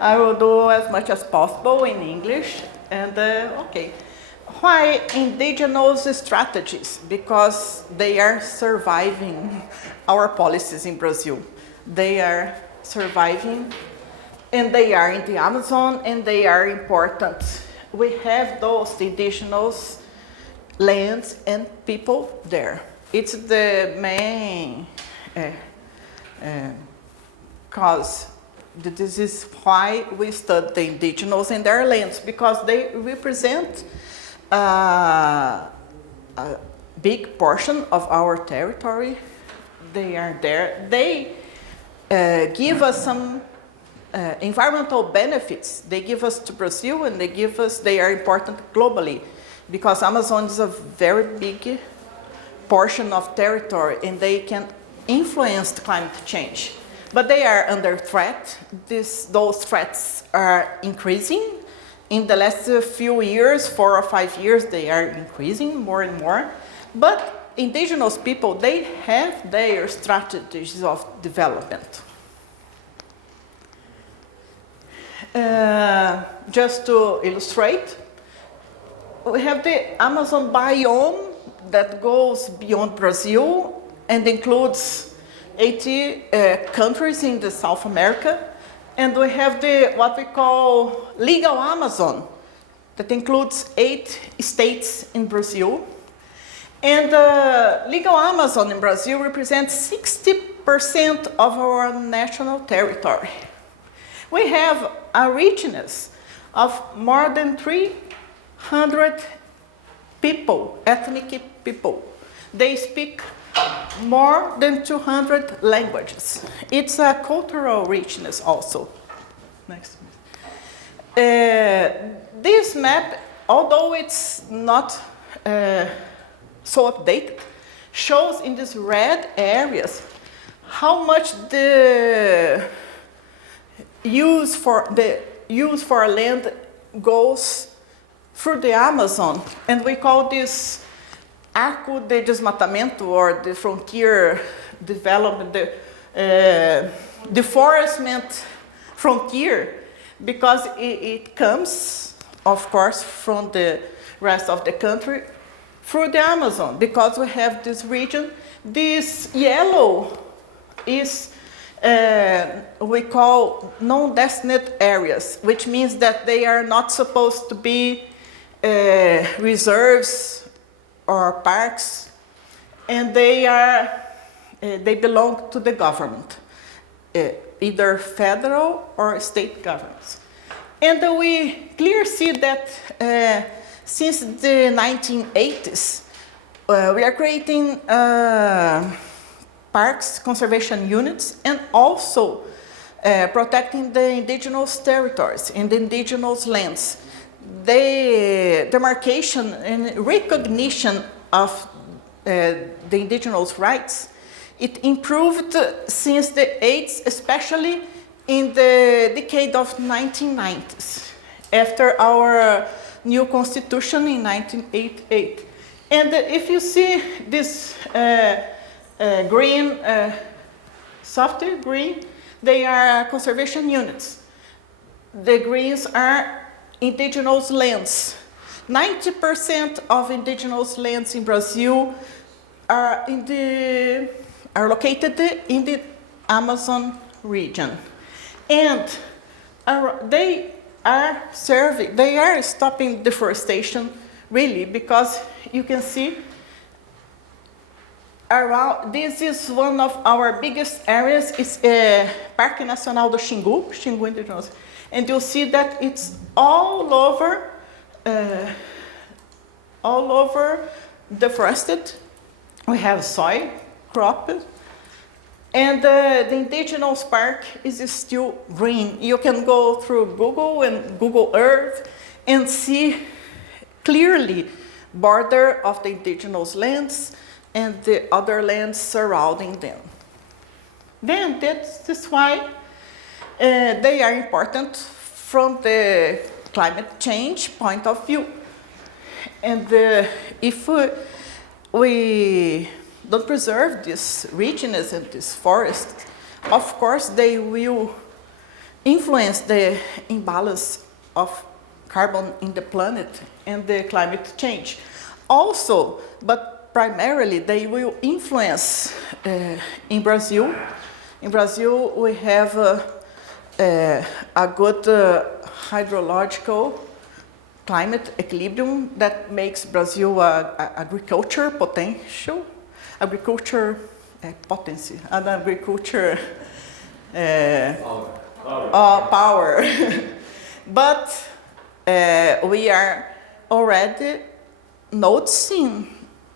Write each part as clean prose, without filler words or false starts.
I will do as much as possible in English. And okay, why indigenous strategies? Because they are surviving our policies in Brazil. They are surviving, and they are in the Amazon, and they are important. We have those indigenous lands and people there. It's the main cause. This is why we study the indigenous and their lands, because they represent a big portion of our territory. They are there. They give us some environmental benefits. They give us to Brazil, and they are important globally, because Amazon is a very big portion of territory, and they can influence the climate change. But they are under threat. Those threats are increasing. In the last few years, 4 or 5 years, they are increasing more and more. But indigenous people, they have their strategies of development. Just to illustrate, we have the Amazon biome that goes beyond Brazil and includes 80 countries in the South America. And we have what we call legal Amazon that includes 8 states in Brazil. And legal Amazon in Brazil represents 60% of our national territory. We have a richness of more than 300 people, ethnic people. They speak more than 200 languages. It's a cultural richness also. Next. This map, although it's not so updated, shows in these red areas how much the use for land goes through the Amazon, and we call this arco de desmatamento, or the frontier development, the deforestment frontier, because it comes, of course, from the rest of the country through the Amazon, because we have this region. This yellow is we call non-destined areas, which means that they are not supposed to be reserves or parks, and they belong to the government, either federal or state governments. And we clearly see that since the 1980s, we are creating parks, conservation units, and also protecting the indigenous territories and the indigenous lands. The demarcation and recognition of the indigenous rights, it improved since the 80s, especially in the decade of 1990s, after our new constitution in 1988. And if you see this green, softer green, they are conservation units. The greens are indigenous lands. 90% of indigenous lands in Brazil are located in the Amazon region. And they are stopping deforestation, really, because you can see around, this is one of our biggest areas, is Parque Nacional do Xingu Indigenous. And you'll see that it's all over deforested. We have soy crop, and the indigenous park is still green. You can go through Google and Google Earth and see clearly border of the indigenous lands and the other lands surrounding them. Then that's why they are important from the climate change point of view. And if we don't preserve this richness and this forest, of course they will influence the imbalance of carbon in the planet and the climate change. Also, but primarily, they will influence in Brazil. In Brazil, we have a good hydrological climate equilibrium that makes Brazil agriculture potential, agriculture potency, and agriculture power. But we are already noticing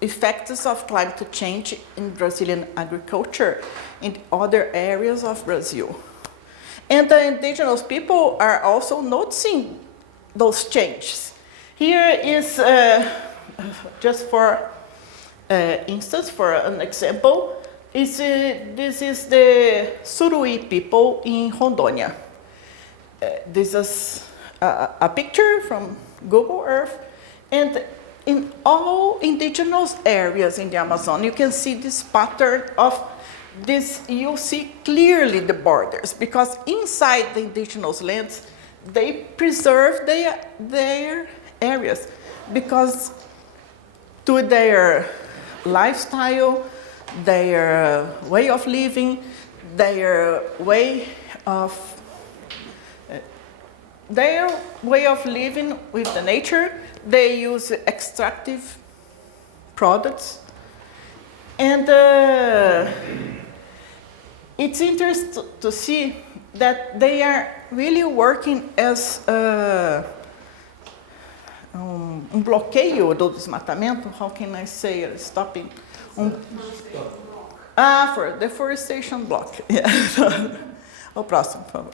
effects of climate change in Brazilian agriculture in other areas of Brazil. And the indigenous people are also noticing those changes. Here is, just for instance, for an example, this is the Suruí people in Rondônia. This is a picture from Google Earth, and in all indigenous areas in the Amazon, you can see this pattern of this. You see clearly the borders, because inside the indigenous lands, they preserve their areas, because to their lifestyle, their way of living, their way of living with the nature, they use extractive products. And it's interesting to see that they are really working as bloqueio do desmatamento. How can I say stopping? For deforestation block. Yeah. O próximo, por favor.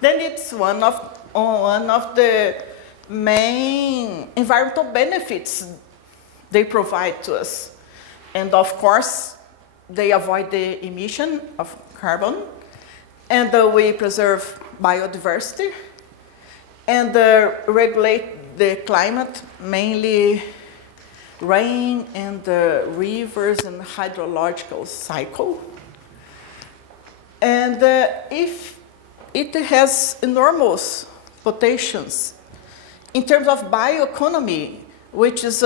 Then it's one of the main environmental benefits they provide to us. And of course, they avoid the emission of carbon, and we preserve biodiversity, and regulate the climate, mainly rain and rivers and hydrological cycle. And if it has enormous potentials in terms of bioeconomy, which is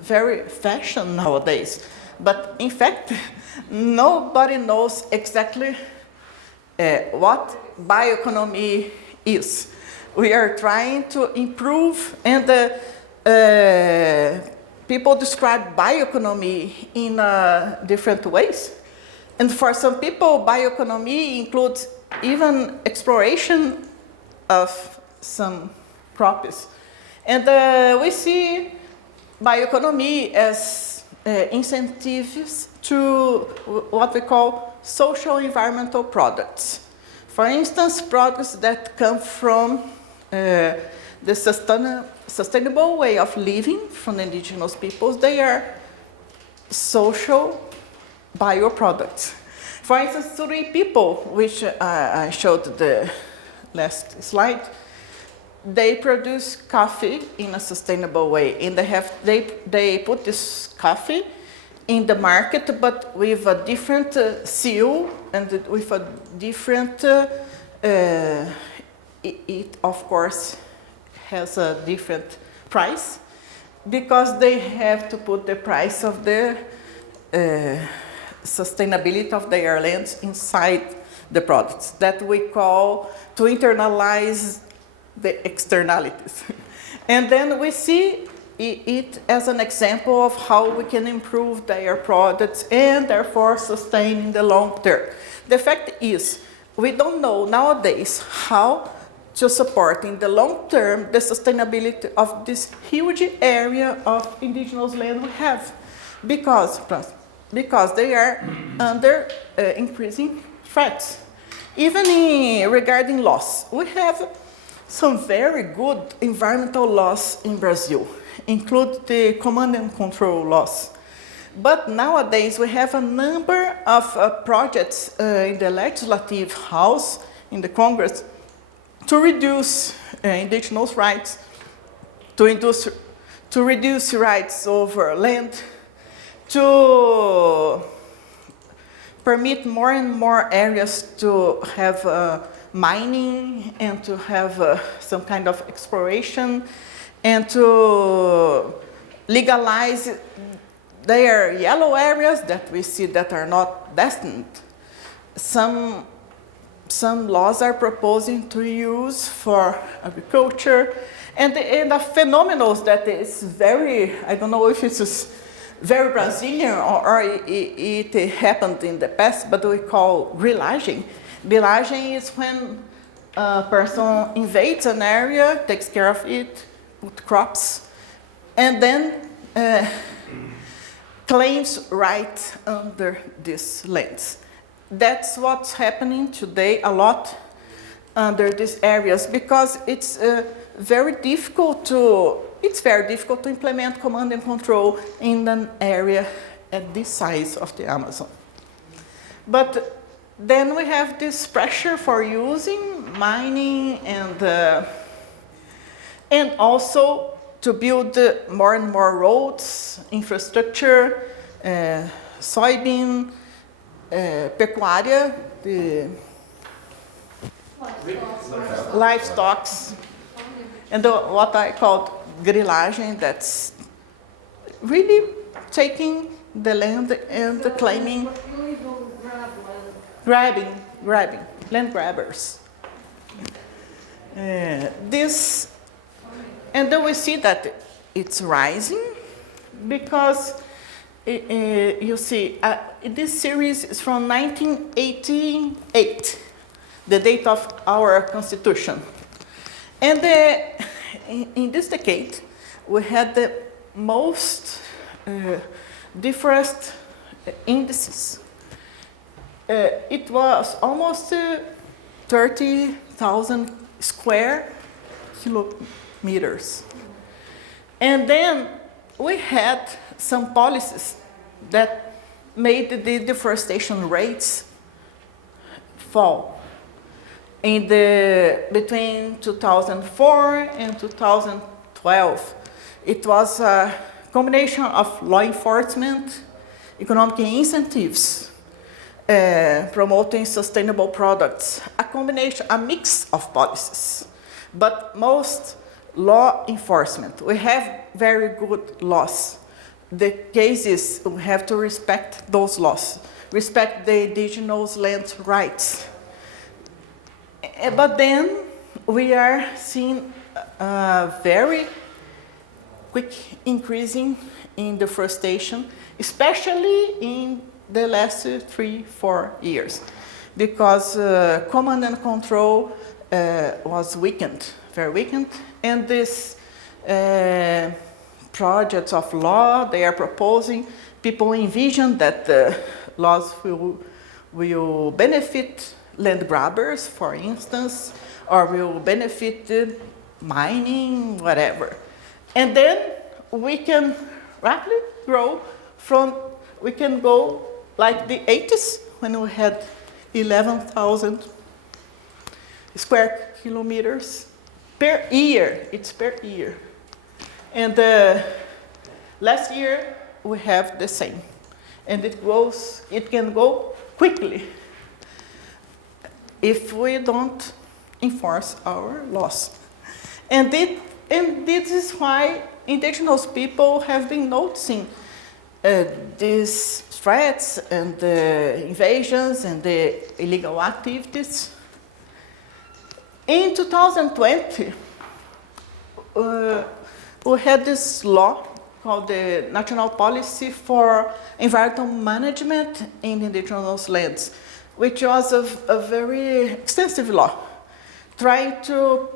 very fashion nowadays. But in fact, nobody knows exactly what bioeconomy is. We are trying to improve, and people describe bioeconomy in different ways. And for some people, bioeconomy includes even exploration of some crops. And we see bioeconomy as incentives to what we call social environmental products. For instance, products that come from the sustainable way of living from the indigenous peoples, they are social bioproducts. For instance, Suruí people, which I showed the last slide, they produce coffee in a sustainable way, and they put this coffee in the market, but with a different seal and with a different. It of course has a different price, because they have to put the price of the sustainability of their lands inside the products that we call to internalize the externalities. And then we see it as an example of how we can improve their products and therefore sustain in the long term. The fact is, we don't know nowadays how to support in the long term the sustainability of this huge area of indigenous land we have, because they are under increasing threats. Even regarding laws, we have some very good environmental laws in Brazil, include the command and control laws. But nowadays we have a number of projects in the legislative house, in the Congress, to reduce indigenous rights, to reduce rights over land, to permit more and more areas to have mining and to have some kind of exploration and to legalize their yellow areas that we see that are not destined. Some laws are proposing to use for agriculture, and the phenomenon that is very, I don't know if it's very Brazilian or it happened in the past, but we call grilagem. Grilagem is when a person invades an area, takes care of it with crops, and then claims right under these lands. That's what's happening today a lot under these areas, because it's very difficult to implement command and control in an area at this size of the Amazon. But then we have this pressure for using mining and also to build more and more roads, infrastructure, soybean, pecuária, the livestock, and what I called grilagem, that's really taking the land and claiming, grabbing, land grabbers. And then we see that it's rising because you see, this series is from 1988, the date of our Constitution. And in this decade, we had the most different indices. It was almost 30,000 square kilometers. And then we had some policies that made the deforestation rates fall. Between 2004 and 2012, it was a combination of law enforcement, economic incentives, promoting sustainable products, a mix of policies, but most law enforcement. We have very good laws. The case is we have to respect those laws, respect the indigenous land rights. But then we are seeing a very quick increasing in deforestation, especially in the last 3-4 years, because command and control was weakened, very weakened, and this projects of law they are proposing, people envision that the laws will benefit land grabbers, for instance, or will benefit mining, whatever. And then we can rapidly grow we can go like the 80s when we had 11,000 square kilometers per year, it's per year. And last year we have the same. And it can go quickly if we don't enforce our laws. And this is why indigenous people have been noticing these threats and the invasions and the illegal activities. In 2020, we had this law called the National Policy for Environmental Management in Indigenous Lands, which was a very extensive law, trying to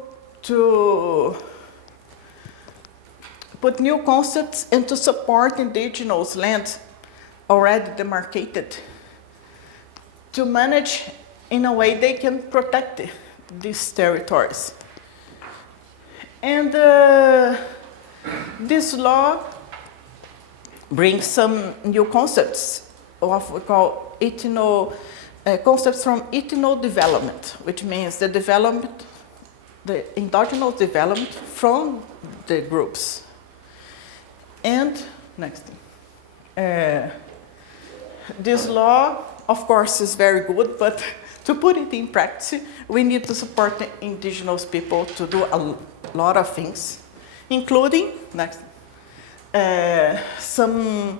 put new concepts and to support indigenous lands already demarcated, to manage in a way they can protect these territories. And this law brings some new concepts of what we call concepts from ethno-development, which means the endogenous development from the groups. And next thing, this law of course, is very good, but to put it in practice, we need to support the indigenous people to do a lot of things, including some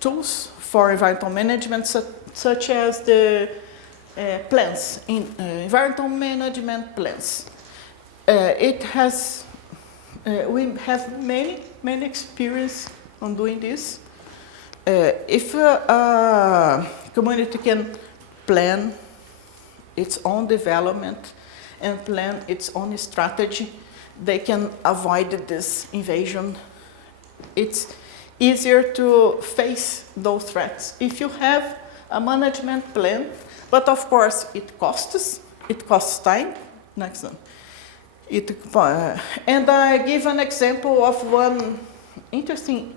tools for environmental management, such as the plans, environmental management plans. We have many experience on doing this. If a community can plan its own development and plan its own strategy, they can avoid this invasion. It's easier to face those threats if you have a management plan, but of course it costs time. Next one. And I give an example of one interesting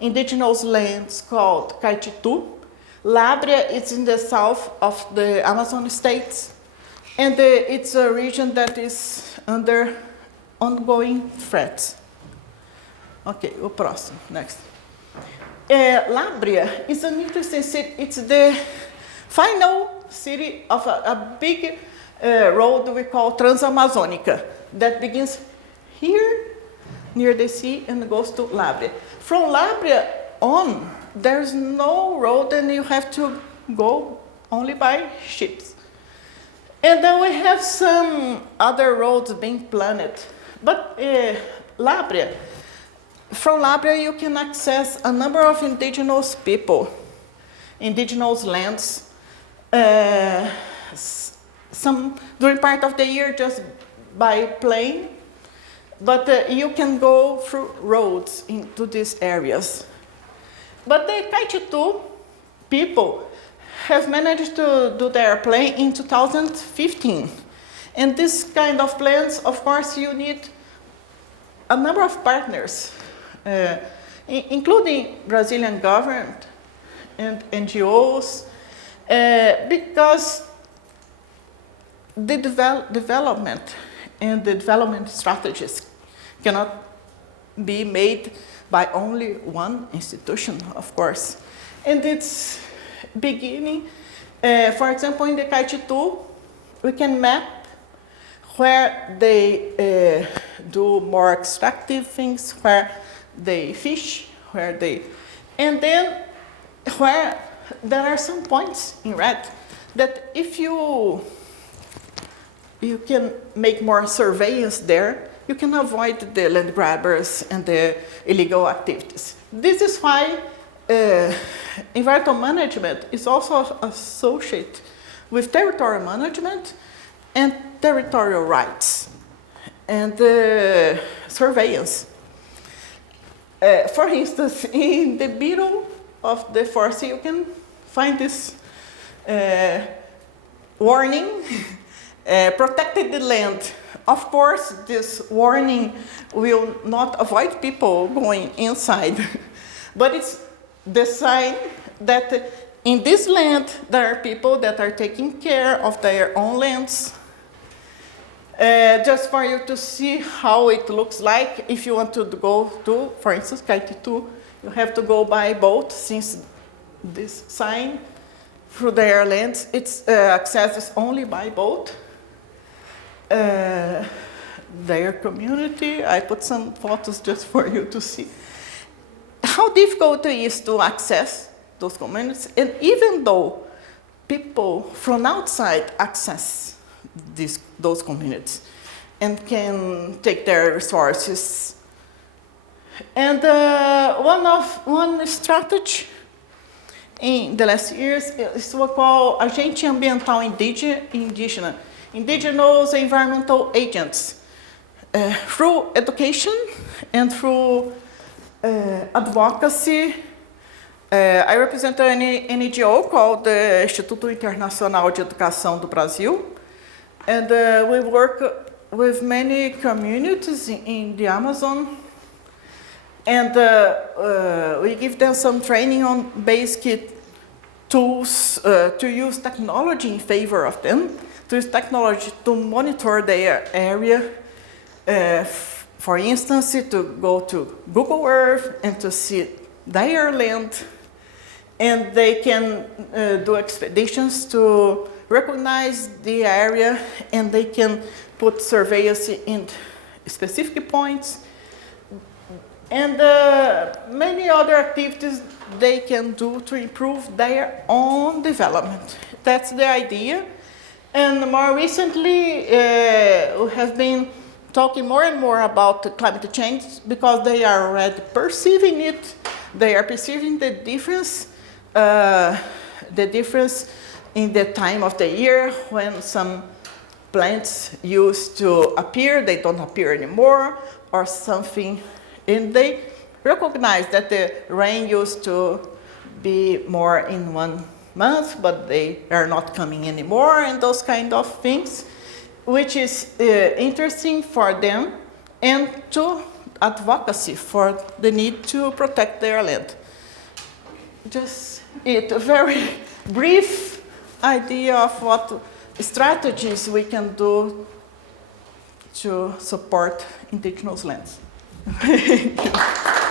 indigenous land called Caititu. Labria is in the south of the Amazon states, and it's a region that is under ongoing threats. Okay, o próximo, next. Labria is an interesting city. It's the final city of a big road we call Transamazônica that begins here near the sea and goes to Labria. From Labria on, there's no road and you have to go only by ships. And then we have some other roads being planned. But Labria, from Labria you can access a number of indigenous people, indigenous lands, some during part of the year just by plane, but you can go through roads into these areas. But the Caititu people have managed to do their plan in 2015. And this kind of plans, of course, you need a number of partners, including Brazilian government and NGOs, because the development and the development strategies cannot be made by only one institution, of course. And it's beginning, for example, in the Caititu, we can map where they do more extractive things, where they fish, and then where there are some points in red that if you can make more surveillance there, you can avoid the land grabbers and the illegal activities. This is why environmental management is also associated with territorial management and territorial rights and surveillance. For instance, in the middle of the forest, you can find this warning, protected the land. Of course, this warning will not avoid people going inside, but it's the sign that in this land there are people that are taking care of their own lands. Just for you to see how it looks like, if you want to go to, for instance, Caititu, you have to go by boat, since this sign through their lands, it's accessed only by boat. Their community, I put some photos just for you to see how difficult it is to access those communities. And even though people from outside access those communities and can take their resources. And one strategy in the last years is what we call agente ambiental indígena, indigenous environmental agents. Through education and through advocacy, I represent an NGO called the Instituto Internacional de Educação do Brasil, and we work with many communities in the Amazon, and we give them some training on basic tools to use technology in favor of them, to use technology to monitor their area. For instance, to go to Google Earth and to see their land, and they can do expeditions to recognize the area, and they can put surveillance in specific points, and many other activities they can do to improve their own development. That's the idea. And more recently, we have been talking more and more about climate change because they are already perceiving it. They are perceiving the difference in the time of the year when some plants used to appear, they don't appear anymore, or something. And they recognize that the rain used to be more in 1 month, but they are not coming anymore, and those kind of things, which is interesting for them, and to advocacy for the need to protect their land. Just a very brief idea of what strategies we can do to support indigenous lands. Thank you.